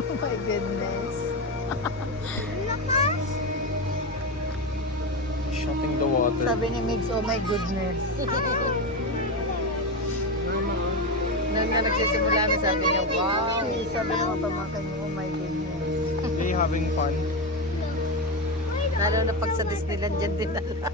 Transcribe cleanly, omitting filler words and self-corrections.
Oh my goodness. Shutting the water. Sabi ni Migs, oh my goodness. Nung na nagsisimula na sabi niya, wow. Sabi naman pamangkin niya, oh my goodness. They having fun? Lalo na pag sa Disneyland dyan din nala.